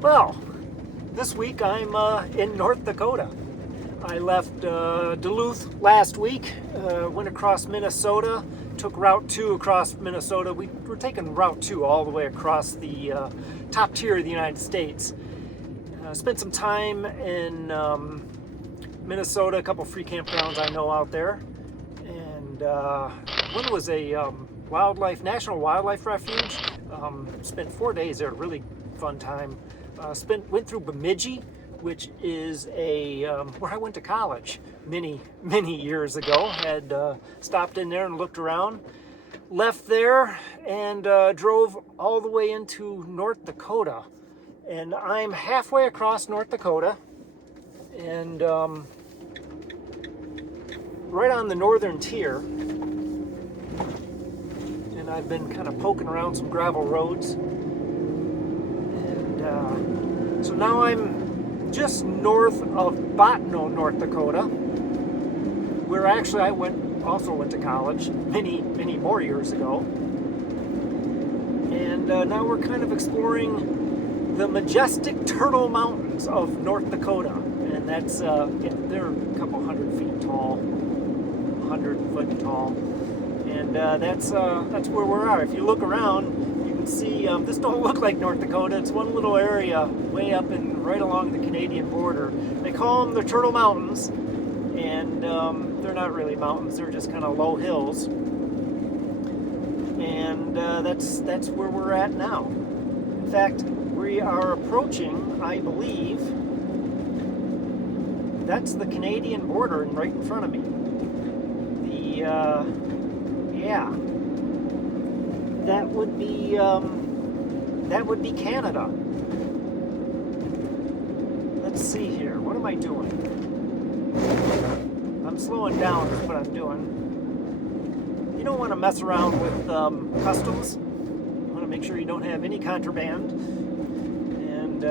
Well, this week I'm in North Dakota. I left Duluth last week, went across Minnesota, took Route 2 across Minnesota. We're taking Route 2 all the way across the top tier of the United States. Spent some time in Minnesota, a couple free campgrounds I know out there. And one was a national wildlife refuge. Spent 4 days there, really fun time. Went through Bemidji, which is where I went to college many years ago. Had stopped in there and looked around. Left there and drove all the way into North Dakota. And I'm halfway across North Dakota, and right on the northern tier. And I've been kind of poking around some gravel roads. And so now I'm just north of Botano, North Dakota, where actually I also went to college many more years ago. And now we're kind of exploring the majestic Turtle Mountains of North Dakota. And that's, they're a couple 100 feet tall, 100 foot tall. And that's where we're at. If you look around, you can see this don't look like North Dakota. It's one little area way up right along the Canadian border. They call them the Turtle Mountains, and they're not really mountains. They're just kind of low hills. And that's where we're at now. In fact, we are approaching, I believe, that's the Canadian border right in front of me. That would be Canada. Let's see here. What am I doing? I'm slowing down is what I'm doing. You don't want to mess around with customs. You want to make sure you don't have any contraband. And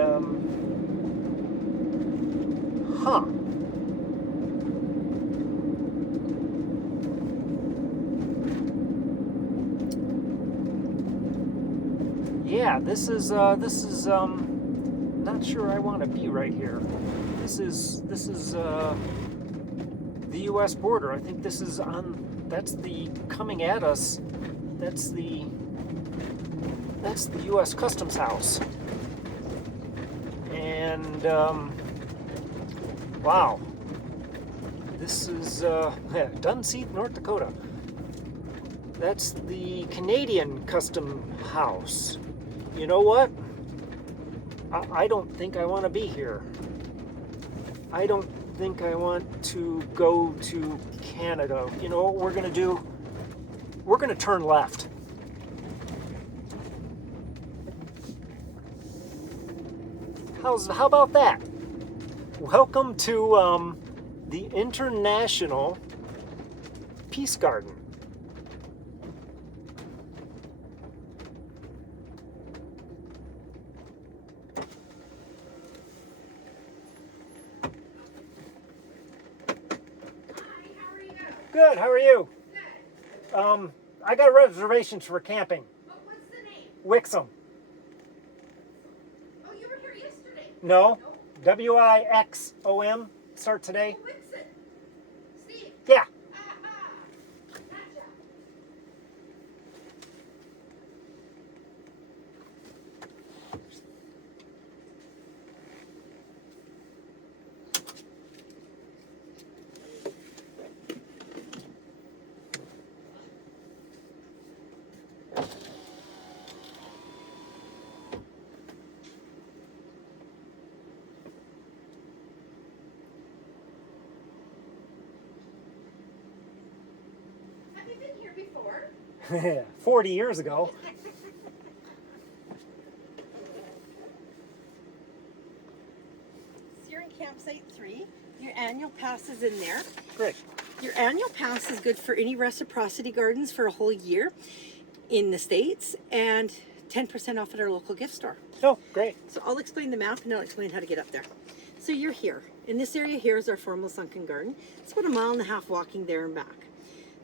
yeah, this is not sure I want to be right here. This is the U.S. border. I think this is that's the coming at us. That's the U.S. Customs House. And wow, this is Dunseith, North Dakota. That's the Canadian Custom House. You know what? I don't think I want to be here. I don't think I want to go to Canada. You know what we're going to do? We're going to turn left. How about that? Welcome to the International Peace Garden. Good, how are you? Good. I got reservations for camping. Oh, what's the name? Wixom. Oh, you were here yesterday. No. Wixom. Start today. Oh, Wixon. Steve. Yeah. Gotcha. Have you been here before? 40 years ago. So you're in campsite 3. Your annual pass is in there. Great. Your annual pass is good for any reciprocity gardens for a whole year in the States, and 10% off at our local gift store. Oh, great. So I'll explain the map and I'll explain how to get up there. So you're here. In this area here is our formal sunken garden. It's about a 1.5 mile walking there and back.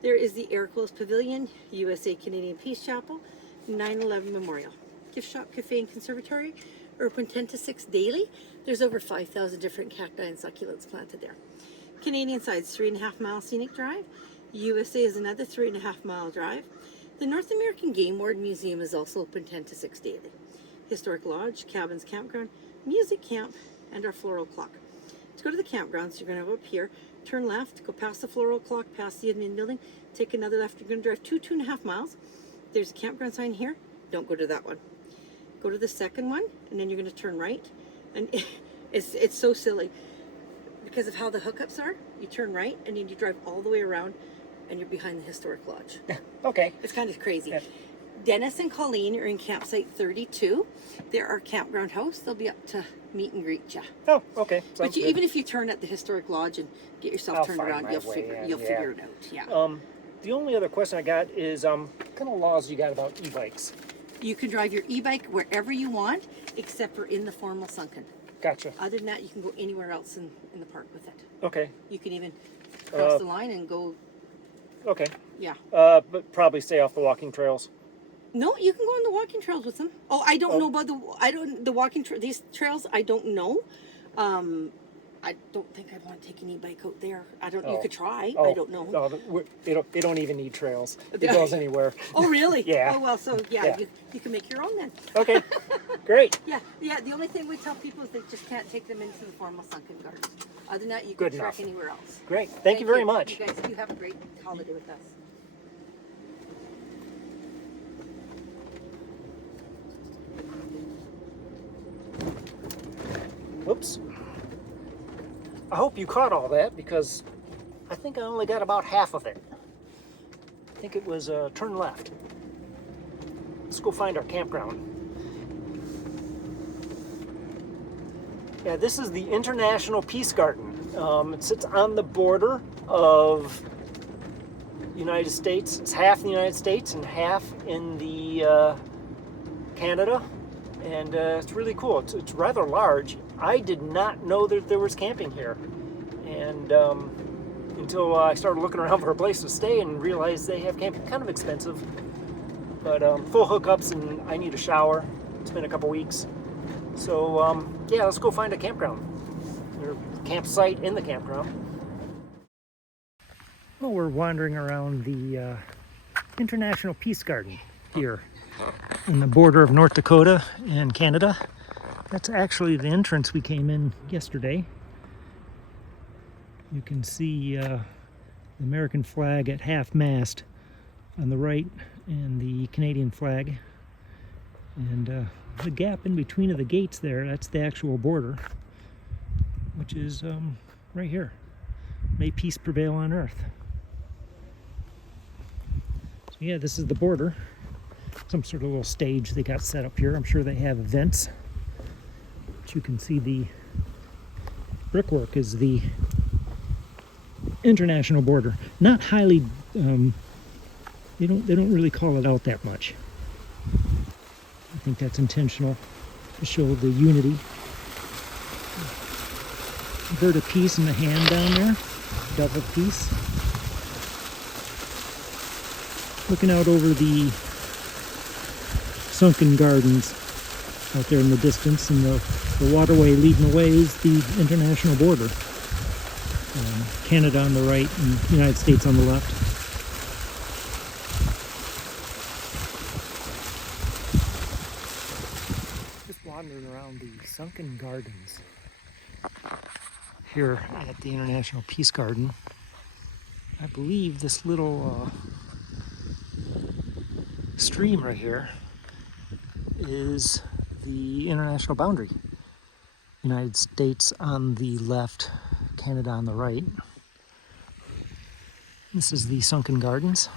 There is the Air Quills Pavilion, USA Canadian Peace Chapel, 9/11 Memorial, gift shop, cafe, and conservatory, are open 10 to 6 daily. There's over 5,000 different cacti and succulents planted there. Canadian side's 3.5 mile scenic drive. USA is another 3.5 mile drive. The North American Game Warden Museum is also open 10 to 6 daily. Historic Lodge, cabins, campground, music camp, and our floral clock. To go to the campgrounds, you're going to go up here, turn left, go past the floral clock, past the admin building, take another left. You're going to drive 2.5 miles. There's a campground sign here. Don't go to that one. Go to the second one, and then you're going to turn right. And it's so silly because of how the hookups are. You turn right, and then you drive all the way around, and you're behind the Historic Lodge. Okay. It's kind of crazy. Yeah. Dennis and Colleen are in campsite 32. They're our campground host. They'll be up to meet and greet you. Oh, okay. But Sounds you, good. even if you turn at the Historic Lodge and get yourself I'll turned find around, my you'll way figure in, you'll yeah. figure it out. Yeah. The only other question I got is what kind of laws you got about e-bikes? You can drive your e-bike wherever you want, except for in the formal sunken. Gotcha. Other than that, you can go anywhere else in the park with it. Okay. You can even cross the line and go. Okay. Yeah. But probably stay off the walking trails. No, you can go on the walking trails with them. Oh, I don't know about the walking these trails. I don't know. I don't think I'd want to take an e-bike out there. I don't. You could try. I don't know. No, they don't even need trails. It goes anywhere. Oh, really? Yeah. Oh, well, so Yeah. You can make your own then. Okay. Great. Yeah. The only thing we tell people is they just can't take them into the formal sunken gardens. Other than that, you Good can trek enough. anywhere else. Great. Thank you very much. You guys, you have a great holiday with us. Whoops. I hope you caught all that because I think I only got about half of it. I think it was turn left. Let's go find our campground. Yeah, this is the International Peace Garden. It sits on the border of the United States. It's half in the United States and half in the Canada. And it's really cool. It's rather large. I did not know that there was camping here. And until I started looking around for a place to stay and realized they have camping. Kind of expensive. But full hookups and I need a shower. It's been a couple weeks. So yeah, let's go find a campground. Or campsite in the campground. Well, we're wandering around the International Peace Garden here in the border of North Dakota and Canada. That's actually the entrance we came in yesterday. You can see the American flag at half-mast on the right and the Canadian flag. And the gap in between of the gates there, that's the actual border, which is right here. May peace prevail on earth. So yeah, this is the border. Some sort of little stage they got set up here. I'm sure they have events. But you can see the brickwork is the international border. Not highly, they don't really call it out that much. I think that's intentional to show the unity. Bird of peace in the hand down there, dove of peace. Looking out over the sunken gardens out there in the distance, and the waterway leading away is the international border. Canada on the right and the United States on the left. Just wandering around the sunken gardens here at the International Peace Garden. I believe this little stream right here is the international boundary. United States on the left, Canada on the right. This is the sunken gardens.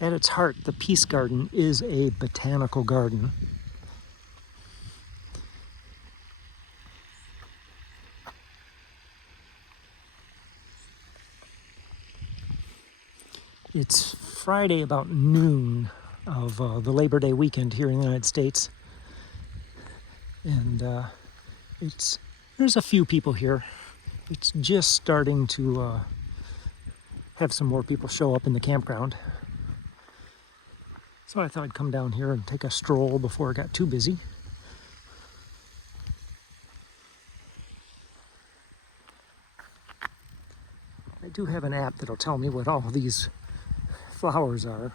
At its heart, the Peace Garden is a botanical garden. It's Friday about noon of the Labor Day weekend here in the United States. And there's a few people here. It's just starting to have some more people show up in the campground. So I thought I'd come down here and take a stroll before it got too busy. I do have an app that'll tell me what all these flowers are.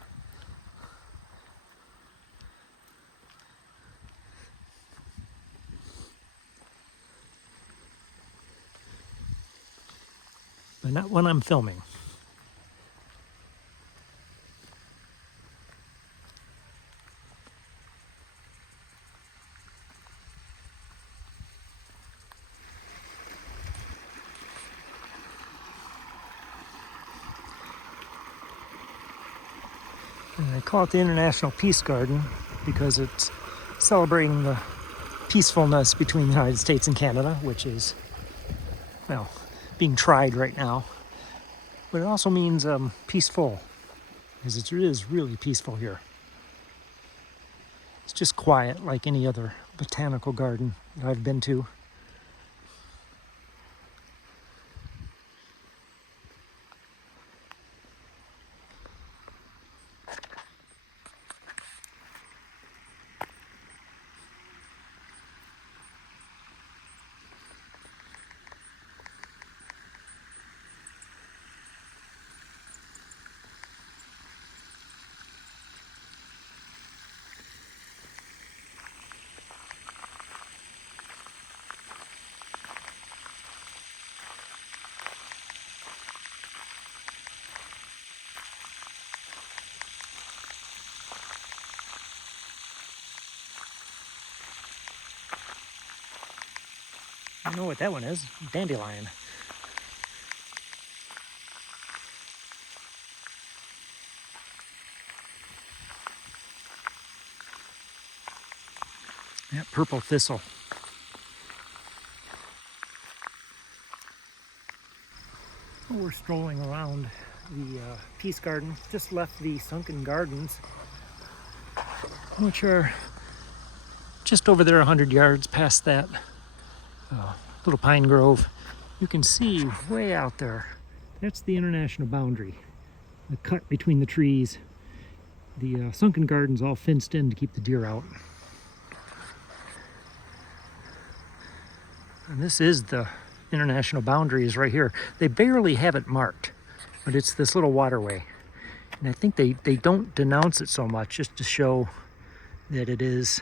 But not when I'm filming. And I call it the International Peace Garden because it's celebrating the peacefulness between the United States and Canada, which is, well, being tried right now. But it also means peaceful, because it is really peaceful here. It's just quiet like any other botanical garden that I've been to. I don't know what that one is. Dandelion. Yeah, purple thistle. We're strolling around the Peace Garden. Just left the sunken gardens, which are just over there 100 yards past that little pine grove. You can see way out there. That's the international boundary. The cut between the trees. The sunken gardens all fenced in to keep the deer out. And this is the international boundary, is right here. They barely have it marked, but it's this little waterway. And I think they don't denounce it so much, just to show that it is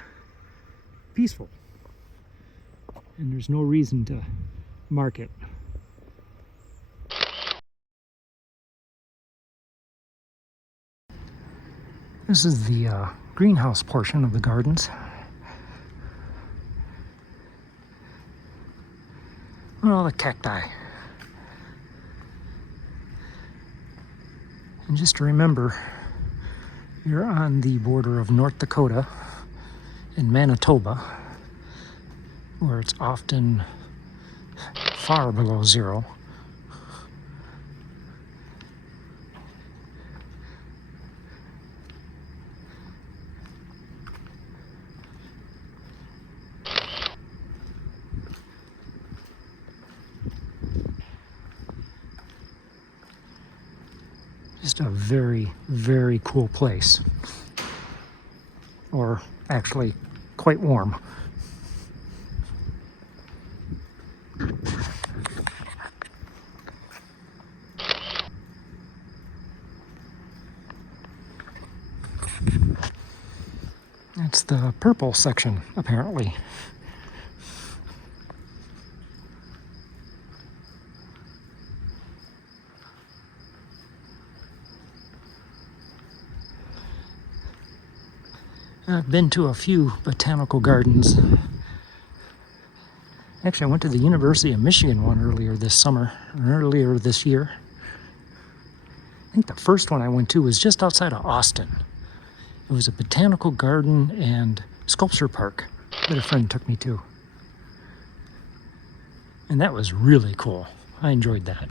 peaceful. And there's no reason to mark it. This is the greenhouse portion of the gardens. Look at all the cacti. And just to remember, you're on the border of North Dakota and Manitoba, where it's often far below zero. Just a very, very cool place. Or actually quite warm. It's the purple section, apparently. I've been to a few botanical gardens. Actually, I went to the University of Michigan one earlier this summer, or earlier this year. I think the first one I went to was just outside of Austin. It was a botanical garden and sculpture park that a friend took me to. And that was really cool. I enjoyed that.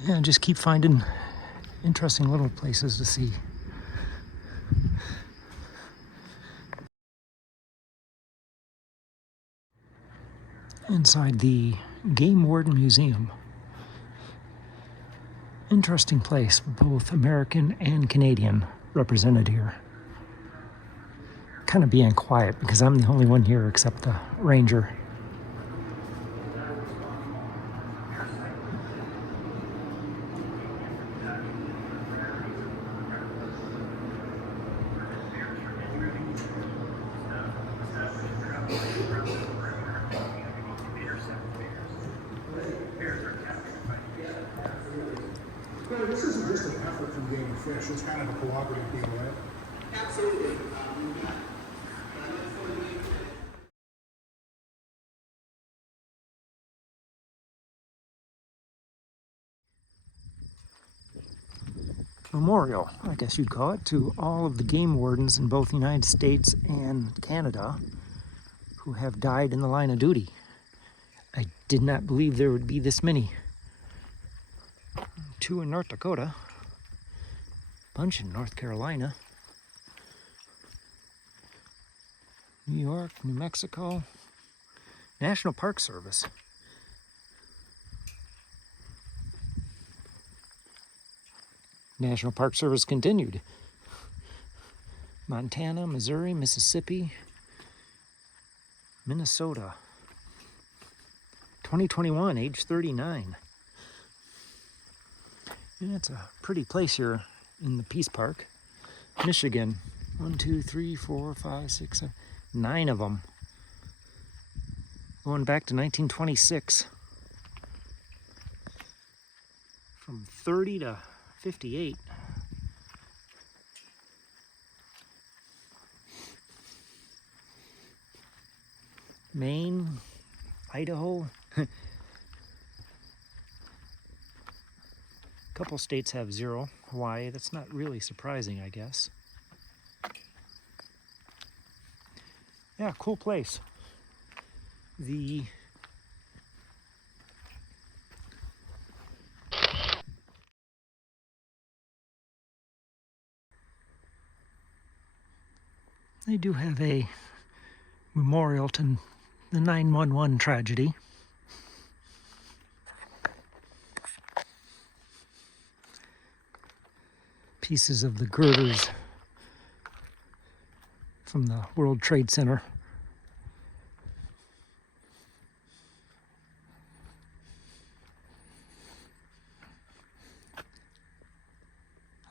Yeah, just keep finding interesting little places to see. inside the Game Warden Museum. Interesting place, both American and Canadian represented here. Kind of being quiet because I'm the only one here except the ranger. Well, this isn't just an effort from Game and Fish, it's kind of a cooperative deal, right? Absolutely. Memorial, I guess you'd call it, to all of the game wardens in both the United States and Canada who have died in the line of duty. I did not believe there would be this many. 2 in North Dakota, bunch in North Carolina, New York, New Mexico, National Park Service. National Park Service continued. Montana, Missouri, Mississippi, Minnesota. 2021, age 39. Yeah, it's a pretty place here in the Peace Park. Michigan. 1, 2, 3, 4, 5, 6, 7, 9 of them. Going back to 1926. From 30 to 58. Maine, Idaho. A couple states have 0. Hawaii, that's not really surprising, I guess. Yeah, cool place. They do have a memorial to the 9/11 tragedy. Pieces of the girders from the World Trade Center.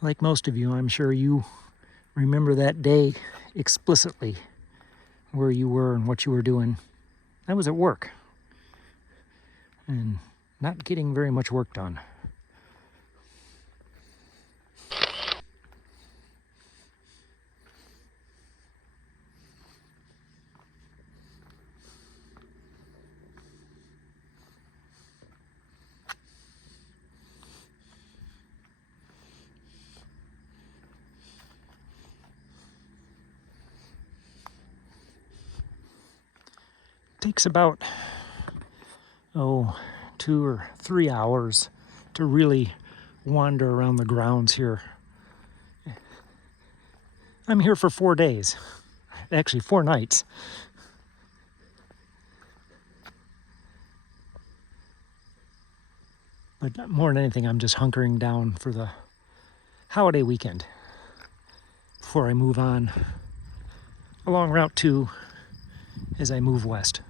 Like most of you, I'm sure you remember that day explicitly, where you were and what you were doing. I was at work and not getting very much work done. Takes about 2 or 3 hours to really wander around the grounds here. I'm here for 4 days, actually 4 nights. But more than anything, I'm just hunkering down for the holiday weekend before I move on along Route 2 as I move west.